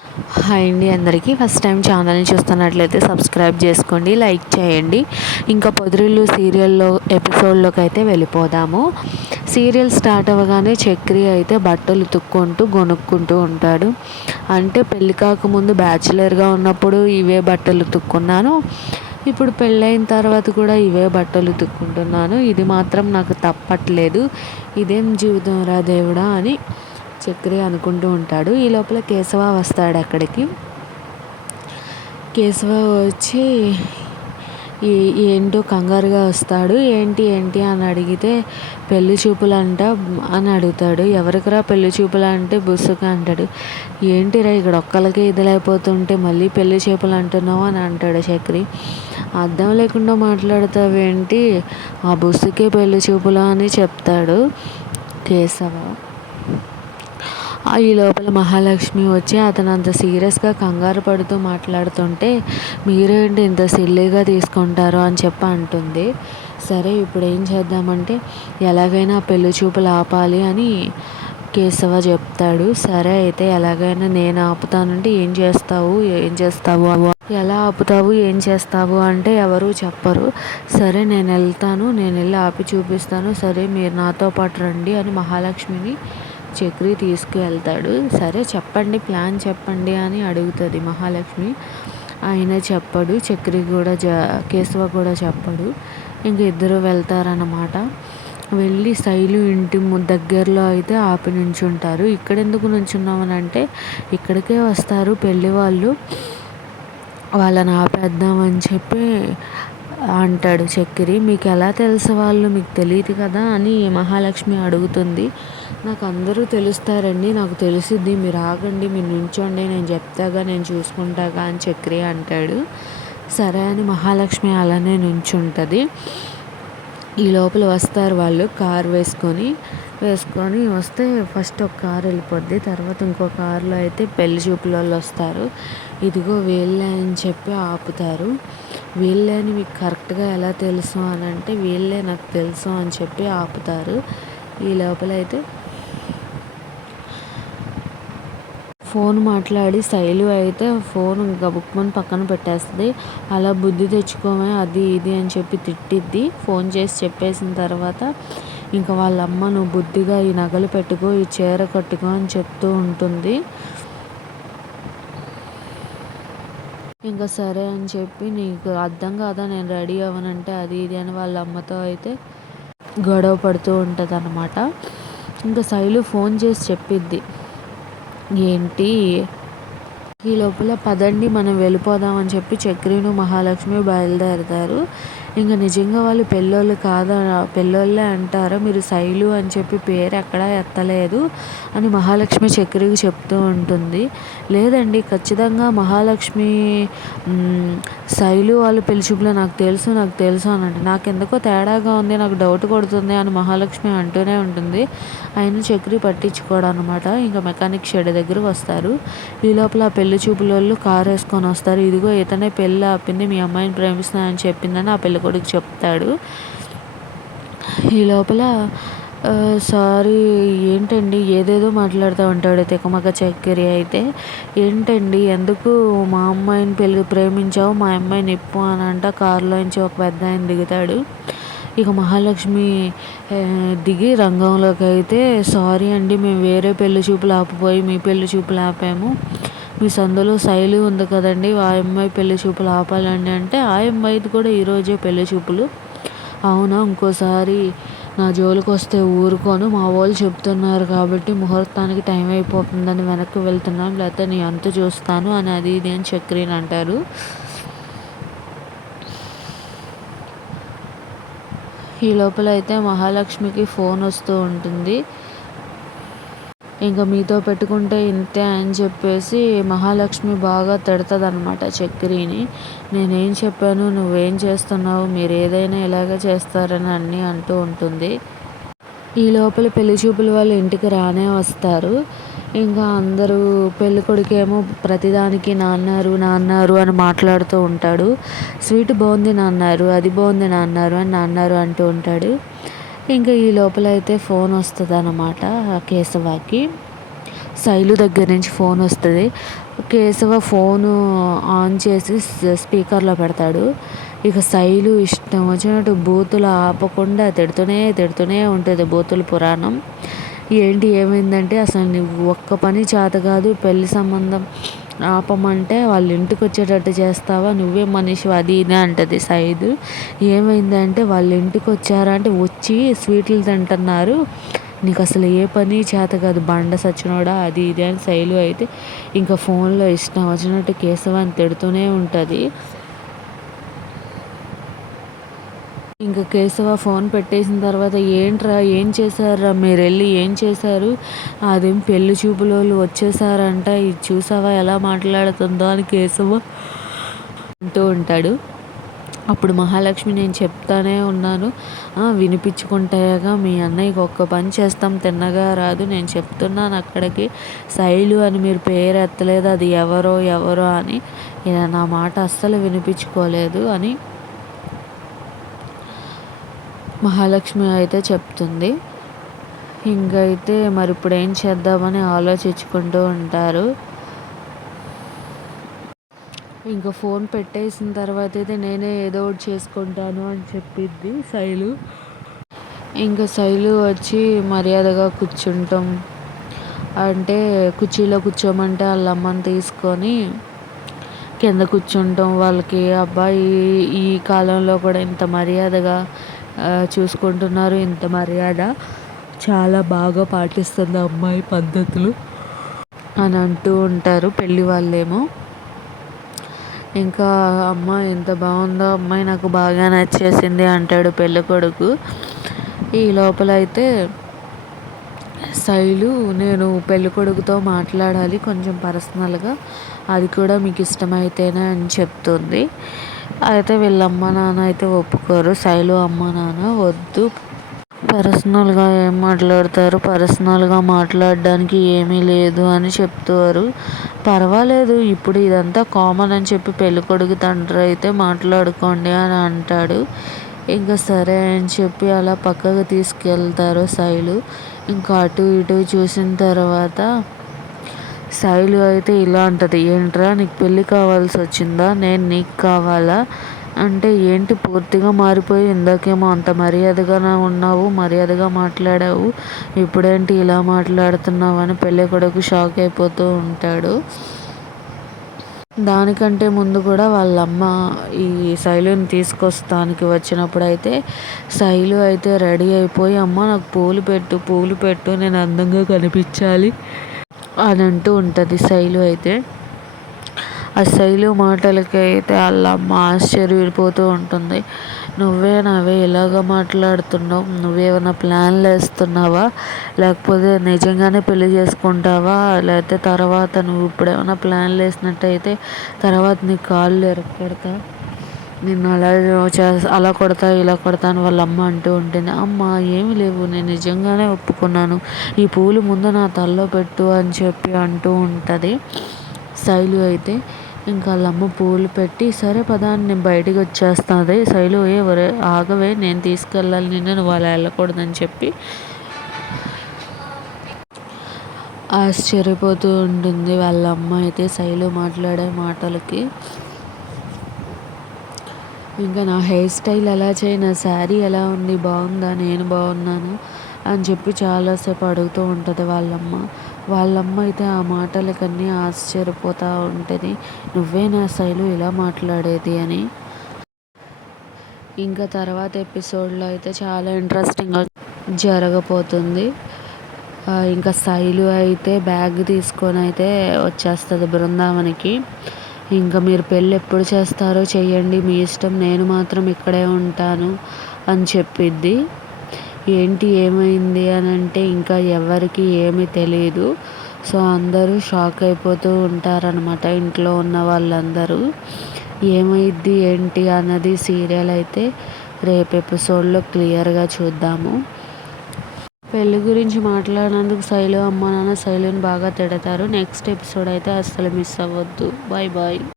Hi అండి అందరికీ. First time ఛానల్ని చూస్తున్నట్లయితే సబ్స్క్రైబ్ చేసుకోండి, లైక్ చేయండి. ఇంకా పొదరిల్లు సీరియల్లో ఎపిసోడ్లోకి అయితే వెళ్ళిపోదాము. సీరియల్ స్టార్ట్ అవ్వగానే చక్రి అయితే బట్టలు ఉతుక్కుంటూ గొనుక్కుంటూ ఉంటాడు. అంటే పెళ్ళి కాకముందు బ్యాచిలర్గా ఉన్నప్పుడు ఇవే బట్టలు ఉతుక్కున్నాను, ఇప్పుడు పెళ్ళైన తర్వాత కూడా ఇవే బట్టలు ఉతుక్కుంటున్నాను, ఇది మాత్రం నాకు తప్పట్లేదు, ఇదేం జీవితం రా దేవుడా అని చక్రి అనుకుంటూ ఉంటాడు. ఈ లోపల కేశవ వస్తాడు అక్కడికి. కేశవ వచ్చి ఏంటో కంగారుగా వస్తాడు. ఏంటి అని అడిగితే పెళ్లి చూపులు అంట అని అడుగుతాడు. ఎవరికిరా పెళ్లి చూపులు అంటే బుస్సుగా అంటాడు. ఏంటిరా ఇక్కడ ఒక్కళ్ళకే ఇది లేకపోతుంటే మళ్ళీ పెళ్లి చూపులు అంటున్నావు అని అంటాడు చక్రి. అర్థం లేకుండా మాట్లాడతావేంటి, ఆ బుస్సుకే పెళ్లి చూపులు అని చెప్తాడు కేశవ. ఈ లోపల మహాలక్ష్మి వచ్చి అతను అంత సీరియస్గా కంగారు పడుతూ మాట్లాడుతుంటే మీరేంటి ఇంత సిల్లీగా తీసుకుంటారు అని చెప్పి అంటుంది. సరే ఇప్పుడు ఏం చేద్దామంటే ఎలాగైనా పెళ్లి చూపులు ఆపాలి అని కేశవ చెప్తాడు. సరే అయితే ఎలాగైనా నేను ఆపుతానంటే ఏం చేస్తావు ఎలా ఆపుతావు, ఏం చేస్తావు అంటే ఎవరు చెప్పరు. సరే నేను వెళ్తాను, నేను వెళ్ళి ఆపి చూపిస్తాను, సరే మీరు నాతో పాటు రండి అని మహాలక్ష్మిని చక్రి తీసుకువెళ్తాడు. సరే చెప్పండి, ప్లాన్ చెప్పండి అని అడుగుతుంది మహాలక్ష్మి. ఆయన చెప్పడు, చక్రి కూడా కేశవ కూడా చెప్పడు. ఇంక ఇద్దరు వెళ్తారన్నమాట. వెళ్ళి శైలు ఇంటి దగ్గరలో అయితే ఆపి నుంచుంటారు. ఇక్కడెందుకు నుంచున్నామని అంటే ఇక్కడికే వస్తారు పెళ్ళి వాళ్ళు, వాళ్ళని ఆపేద్దామని చెప్పి అంటాడు చక్రి. మీకు ఎలా తెలుసు వాళ్ళు, మీకు తెలియదు కదా అని మహాలక్ష్మి అడుగుతుంది. నాకు అందరూ తెలుస్తారండి, నాకు తెలిసిద్ది, మీరు ఆగండి, మీరు నించోండి, నేను చెప్తాగా, నేను చూసుకుంటాగా అని చక్రి అంటాడు. సరే అని మహాలక్ష్మి అలానే నుంచుంటుంది. ఈ లోపల వస్తారు వాళ్ళు కారు వేసుకొని వస్తే ఫస్ట్ ఒక కారు వెళ్ళిపోద్ది, తర్వాత ఇంకో కారులో అయితే పెళ్లి చూపుల వాళ్ళు వస్తారు. ఇదిగో వీళ్ళే అని చెప్పి ఆపుతారు. వీళ్ళే అని మీకు కరెక్ట్గా ఎలా తెలుసు అని అంటే వీళ్ళే నాకు తెలుసు అని చెప్పి ఆపుతారు. ఈ లోపల అయితే ఫోన్ మాట్లాడి శైలు అయితే ఫోన్ గబుక్మని పక్కన పెట్టేస్తుంది. అలా బుద్ధి తెచ్చుకోమే అది ఇది అని చెప్పి తిట్టిద్ది. ఫోన్ చేసి చెప్పేసిన తర్వాత ఇంకా వాళ్ళమ్మ నువ్వు బుద్ధిగా ఈ నగలు పెట్టుకో, ఈ చీర కట్టుకో అని చెప్తూ ఉంటుంది. ఇంకా సరే అని చెప్పి నీకు అర్థం కాదా నేను రెడీ అవ్వనంటే అది ఇది అని వాళ్ళ అమ్మతో అయితే గొడవ పడుతూ ఉంటుంది అన్నమాట. ఇంకా శైలు ఫోన్ చేసి చెప్పిద్ది ఏంటి, ఈ లోపల పదండి మనం వెళ్ళిపోదామని చెప్పి చక్రిను మహాలక్ష్మి బయలుదేరుతారు. ఇంకా నిజంగా వాళ్ళు పెళ్ళోళ్ళు కాదా, పెళ్ళోళ్ళే అంటారా, మీరు శైలు అని చెప్పి పేరు ఎక్కడా ఎత్తలేదు అని మహాలక్ష్మి చక్రికి చెప్తూ ఉంటుంది. లేదండి ఖచ్చితంగా మహాలక్ష్మి శైలు వాళ్ళు పెళ్లి చూపులో నాకు తెలుసు అని అంటే నాకు ఎందుకో తేడాగా ఉంది, నాకు డౌట్ కొడుతుంది అని మహాలక్ష్మి అంటూనే ఉంటుంది. ఆయన చక్రి పట్టించుకోవడం అనమాట. ఇంకా మెకానిక్ షెడ్ దగ్గరకు వస్తారు. ఈ లోపల పెళ్లి చూపుల వాళ్ళు కారు వేసుకొని వస్తారు. ఇదిగో ఇతనే పెళ్ళి ఆపింది, మీ అమ్మాయిని ప్రేమిస్తున్నా అని చెప్పిందని ఆ పెళ్ళి కొడుకు చెప్తాడు. ఈ లోపల సారీ ఏంటండి ఏదేదో మాట్లాడుతూ ఉంటాడు తికమక చక్కెరి అయితే. ఏంటండి ఎందుకు మా అమ్మాయిని ప్రేమించావు, మా అమ్మాయిని ఇప్పు అని అంట కారులోంచి ఒక పెద్ద ఆయన దిగుతాడు. ఇక మహాలక్ష్మి దిగి రంగంలోకి అయితే సారీ అండి మేము వేరే పెళ్లి చూపులు ఆపిపోయి మీ పెళ్లి చూపులు ఆపాము, మీ సందులో శైలి ఉంది కదండి ఆ అమ్మాయి పెళ్లి చూపులు ఆపాలండి అంటే ఆ అమ్మాయిది కూడా ఈరోజే పెళ్లి చూపులు. అవునా, ఇంకోసారి నా జోలికి వస్తే ఊరుకోను, మా వాళ్ళు చెప్తున్నారు కాబట్టి ముహూర్తానికి టైం అయిపోతుందని వెనక్కి వెళ్తున్నాను, లేకపోతే నీ అంత చూస్తాను అని అది ఇది అని చక్రిని అంటారు. ఈ లోపల అయితే మహాలక్ష్మికి ఫోన్ వస్తూ ఉంటుంది. ఇంకా మీతో పెట్టుకుంటే ఇంతే అని చెప్పేసి మహాలక్ష్మి బాగా తిడుతుంది అనమాట చక్రిని. నేనేం చెప్పాను, నువ్వేం చేస్తున్నావు, మీరు ఏదైనా ఇలాగే చేస్తారని అన్నీ అంటూ ఉంటుంది. ఈ లోపల పెళ్లి చూపుల వాళ్ళు ఇంటికి రానే వస్తారు. ఇంకా అందరూ పెళ్ళికొడుకేమో ప్రతిదానికి నాన్నారు అని మాట్లాడుతూ ఉంటాడు. స్వీట్ బాగుంది నాన్నారు, అది బాగుంది నాన్నారు అని నాన్నారు అంటూ ఉంటాడు. ఇంకా ఈ లోపల అయితే ఫోన్ వస్తుంది అన్నమాట కేశవకి. శైలు దగ్గర నుంచి ఫోన్ వస్తుంది. కేశవ ఫోను ఆన్ చేసి స్పీకర్లో పెడతాడు. ఇక శైలు ఇష్టం వచ్చినట్టు బూతులు ఆపకుండా తిడుతూనే ఉంటుంది. బూతుల పురాణం. ఏంటి ఏమైందంటే అసలు నువ్వు ఒక్క పని చేత కాదు, పెళ్లి సంబంధం ఆపమంటే వాళ్ళ ఇంటికి వచ్చేటట్టు చేస్తావా, నువ్వే మనిషి అది ఇది అంటది శైలు. ఏమైందంటే వాళ్ళ ఇంటికి వచ్చారంటే వచ్చి స్వీట్లు తింటున్నారు, నీకు అసలు ఏ పని చేత కాదు బండ సచ్చినోడా అది ఇది అని శైలు అయితే ఇంకా ఫోన్లో ఇష్టం వచ్చినట్టు కేశవాన్ని తిడుతూనే ఉంటుంది. ఇంకా కేశవ ఫోన్ పెట్టేసిన తర్వాత ఏంట్రా ఏం చేశారా మీరు వెళ్ళి ఏం చేశారు, అదేం పెళ్లి చూపులోళ్ళు వచ్చేసారంట, ఇది చూసావా ఎలా మాట్లాడుతుందో అని కేశవ అంటూ ఉంటాడు. అప్పుడు మహాలక్ష్మి నేను చెప్తానే ఉన్నాను, వినిపించుకుంటాయగా మీ అన్నయ్యకి ఒక్క పని చేస్తాం తిన్నగా రాదు, నేను చెప్తున్నాను అక్కడికి శైలు అని మీరు పేరు ఎత్తలేదు, అది ఎవరో అని నా మాట అస్సలు వినిపించుకోలేదు అని మహాలక్ష్మి అయితే చెప్తుంది. ఇంకైతే మరి ఇప్పుడు ఏం చేద్దామని ఆలోచించుకుంటూ ఉంటారు. ఇంకా ఫోన్ పెట్టేసిన తర్వాత అయితే నేనే ఏదో ఒకటి చేసుకుంటాను అని చెప్పిద్ది శైలు. ఇంకా శైలు వచ్చి మర్యాదగా కూర్చుంటాం అంటే కుర్చీలో కూర్చోమంటే వాళ్ళ అమ్మని తీసుకొని కింద కూర్చుంటాం. వాళ్ళకి అబ్బాయి ఈ కాలంలో కూడా ఇంత మర్యాదగా చూసుకుంటున్నారు, ఇంత మర్యాద చాలా బాగా పాటిస్తుంది అమ్మాయి పద్ధతులు అని అంటూ ఉంటారు పెళ్ళి వాళ్ళేమో. ఇంకా అమ్మ ఎంత బాగుందో అమ్మాయి నాకు బాగా నచ్చేసింది అంటాడు పెళ్ళి కొడుకు. ఈ లోపల అయితే శైలు నేను పెళ్ళి కొడుకుతో మాట్లాడాలి కొంచెం పర్సనల్గా, అది కూడా మీకు ఇష్టమైతేనే అని చెప్తుంది. అయితే వీళ్ళ అమ్మ నాన్న అయితే ఒప్పుకోరు. శైలు అమ్మ నాన్న వద్దు, పర్సనల్గా ఏం మాట్లాడతారు, పర్సనల్గా మాట్లాడడానికి ఏమీ లేదు అని చెప్తారు. పర్వాలేదు ఇప్పుడు ఇదంతా కామన్ అని చెప్పి పెళ్ళికొడుకు తండ్రి అయితే మాట్లాడుకోండి అని అంటాడు. ఇంకా సరే అని చెప్పి అలా పక్కకు తీసుకెళ్తారు శైలు. ఇంకా అటు ఇటు చూసిన తర్వాత శైలు అయితే ఇలా అంటది, ఏంట్రా నీకు పెళ్ళి కావాల్సి వచ్చిందా, నేను నీకు కావాలా అంటే ఏంటి పూర్తిగా మారిపోయి ఇందాకేమో అంత మర్యాదగా ఉన్నావు, మర్యాదగా మాట్లాడావు, ఇప్పుడేంటి ఇలా మాట్లాడుతున్నావు అని పెళ్ళి కొడుకు షాక్ అయిపోతూ ఉంటాడు. దానికంటే ముందు కూడా వాళ్ళమ్మ ఈ శైలుని తీసుకొస్తానికి వచ్చినప్పుడు అయితే శైలు అయితే రెడీ అయిపోయి అమ్మ నాకు పూలు పెట్టు నేను అందంగా కనిపించాలి అని అంటూ ఉంటుంది శైలు అయితే. ఆ శైలు మాటలకి అయితే వాళ్ళ అమ్మ ఆశ్చర్యపోతూ ఉంటుంది. నువ్వే ఇలాగ మాట్లాడుతున్నావు, నువ్వేమైనా ప్లాన్లు వేస్తున్నావా, లేకపోతే నిజంగానే పెళ్లి చేసుకుంటావా, లేకపోతే తర్వాత నువ్వు ఇప్పుడేమైనా ప్లాన్లు వేసినట్టయితే తర్వాత నీ కాళ్ళు ఎరగొడతా, నిన్ను అలా కొడతా ఇలా కొడతా అని వాళ్ళ అమ్మ అంటూ ఉంటుంది. అమ్మ ఏమి లేవు, నేను నిజంగానే ఒప్పుకున్నాను, ఈ పూలు ముందు నా తలలో పెట్టు అని చెప్పి అంటూ ఉంటుంది శైలు అయితే. ఇంకా వాళ్ళమ్మ పూలు పెట్టి సరే పదా నేను బయటికి వచ్చేస్తుంది. శైలు ఎవరే ఆగవే నేను తీసుకెళ్ళాలి నిన్ను, నువ్వు అలా వెళ్ళకూడదని చెప్పి ఆశ్చర్యపోతూ ఉంటుంది వాళ్ళ అమ్మ అయితే శైలు మాట్లాడే మాటలకి. ఇంకా నా హెయిర్ స్టైల్ ఎలా చేయి, నా శారీ ఎలా ఉంది, బాగుందా, నేను బాగున్నాను అని చెప్పి చాలాసేపు అడుగుతూ ఉంటుంది వాళ్ళమ్మ అయితే ఆ మాటలకన్నీ ఆశ్చర్యపోతూ ఉంటుంది. నువ్వే నా శైలు ఇలా మాట్లాడేది అని. ఇంకా తర్వాత ఎపిసోడ్లో అయితే చాలా ఇంట్రెస్టింగ్గా జరగబోతుంది. ఇంకా శైలు అయితే బ్యాగ్ తీసుకొని అయితే వచ్చేస్తుంది బృందావనికి. ఇంకా మీరు పెళ్ళి ఎప్పుడు చేస్తారో చెయ్యండి మీ ఇష్టం, నేను మాత్రం ఇక్కడే ఉంటాను అని చెప్పిద్ది. ఏంటి ఏమైంది అని అంటే ఇంకా ఎవరికి ఏమీ తెలియదు. సో అందరూ షాక్ అయిపోతూ ఉంటారనమాట ఇంట్లో ఉన్న వాళ్ళందరూ. ఏమైద్ది ఏంటి అన్నది సీరియల్ అయితే రేపు ఎపిసోడ్లో క్లియర్గా చూద్దాము. పెళ్ళి గురించి మాట్లాడినందుకు శైలు అమ్మ నాన్న శైలుని బాగా తిడతారు. నెక్స్ట్ ఎపిసోడ్ అయితే అస్సలు మిస్ అవ్వద్దు. Bye bye.